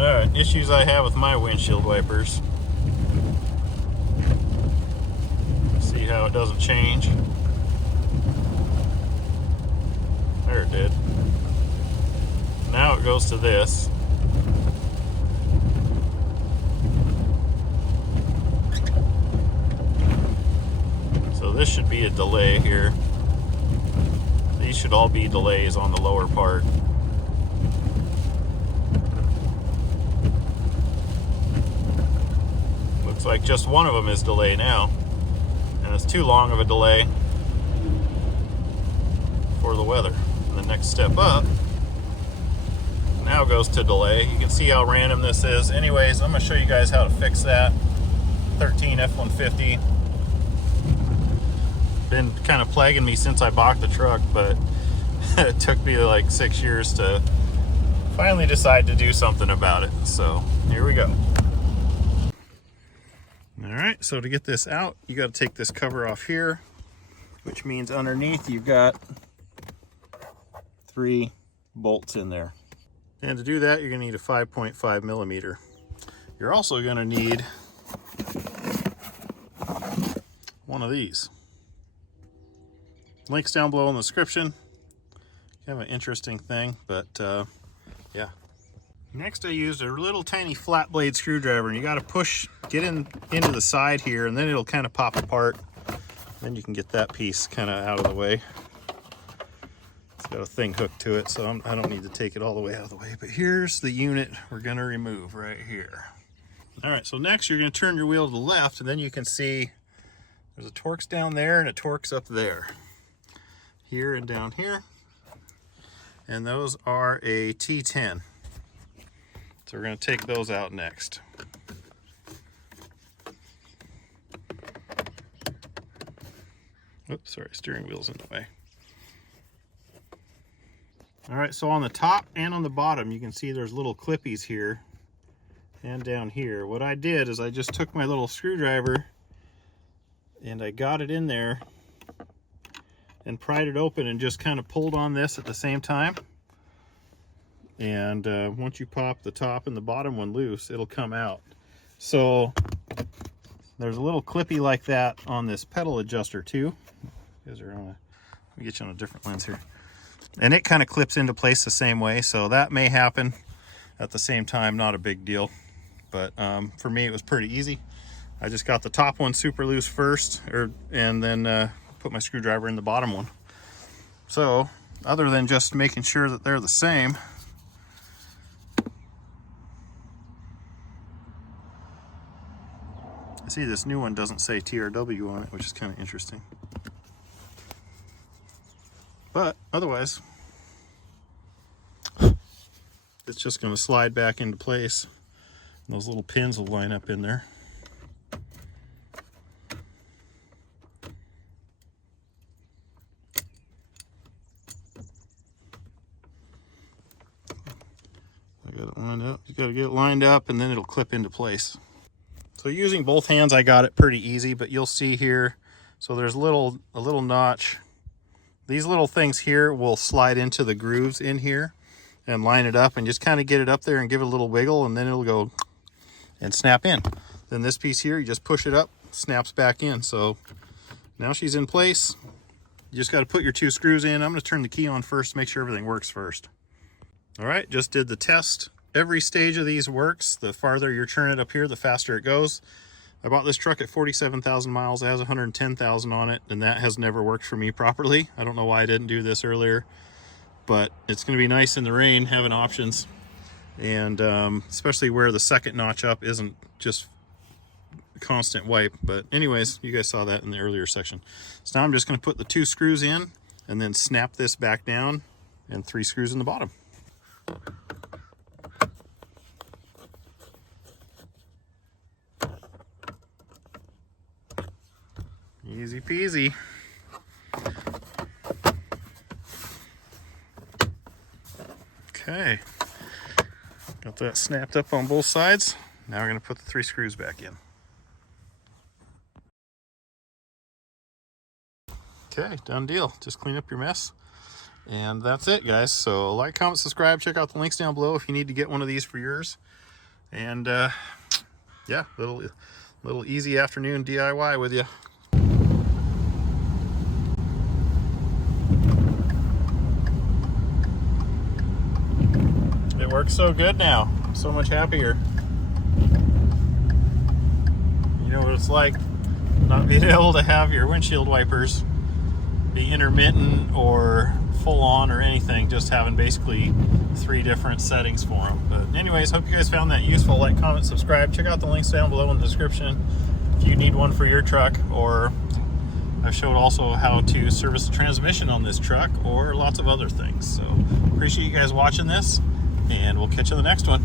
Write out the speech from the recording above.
Alright, issues I have with my windshield wipers. See how it doesn't change. There it did. Now it goes to this. So this should be a delay here. These should all be delays on the lower part. Looks like just one of them is delay now, and it's too long of a delay for the weather. And the next step up now goes to delay. You can see how random this is. Anyways, I'm going to show you guys how to fix that. 13 F-150. Been kind of plaguing me since I bought the truck, but it took me like 6 years to finally decide to do something about it. So here we go. All right, so to get this out, you got to take this cover off here, which means underneath you've got 3 bolts in there. And to do that, you're going to need a 5.5 millimeter. You're also going to need one of these. Links down below in the description. Kind of an interesting thing, but yeah. Next I used a little tiny flat blade screwdriver, and you got to get into the side here, and then it'll kind of pop apart. Then you can get that piece kind of out of the way. It's got a thing hooked to it, so I don't need to take it all the way out of the way. But here's the unit we're going to remove right here. All right, so next you're going to turn your wheel to the left, and then you can see there's a Torx down there and a Torx up there. Here and down here. And those are a T10. So we're going to take those out next. Oops, sorry, steering wheel's in the way. All right, so on the top and on the bottom, you can see there's little clippies here and down here. What I did is I just took my little screwdriver and I got it in there and pried it open and just kind of pulled on this at the same time. And once you pop the top and the bottom one loose, it'll come out. So there's a little clippy like that on this pedal adjuster too. You guys are on let me get you on a different lens here. And it kind of clips into place the same way, so that may happen at the same time, not a big deal. But for me it was pretty easy. I just got the top one super loose first, and then put my screwdriver in the bottom one. So other than just making sure that they're the same, I see this new one doesn't say TRW on it, which is kind of interesting. But otherwise, it's just going to slide back into place. And those little pins will line up in there. I got it lined up. You got to get it lined up, and then it'll clip into place. So using both hands, I got it pretty easy, but you'll see here, so there's a little notch. These little things here will slide into the grooves in here and line it up, and just kind of get it up there and give it a little wiggle, and then it'll go and snap in. Then this piece here, you just push it up, snaps back in. So now she's in place. You just got to put your 2 screws in. I'm going to turn the key on first to make sure everything works first. All right, just did the test. Every stage of these works. The farther you're turning it up here, the faster it goes. I bought this truck at 47,000 miles. It has 110,000 on it, and that has never worked for me properly. I don't know why I didn't do this earlier, but it's going to be nice in the rain having options, and especially where the second notch up isn't just constant wipe. But anyways, you guys saw that in the earlier section. So now I'm just going to put the 2 screws in and then snap this back down, and 3 screws in the bottom. Easy peasy. Okay, got that snapped up on both sides. Now we're going to put the 3 screws back in. Okay, done deal. Just clean up your mess. And that's it, guys. So like, comment, subscribe, check out the links down below if you need to get one of these for yours. And yeah, little easy afternoon DIY with you. It works so good now. I'm so much happier. You know what it's like not being able to have your windshield wipers be intermittent or full on or anything, just having basically 3 different settings for them. But anyways, hope you guys found that useful. Like, comment, subscribe. Check out the links down below in the description if you need one for your truck, or I've showed also how to service the transmission on this truck, or lots of other things. So appreciate you guys watching this, and we'll catch you in the next one.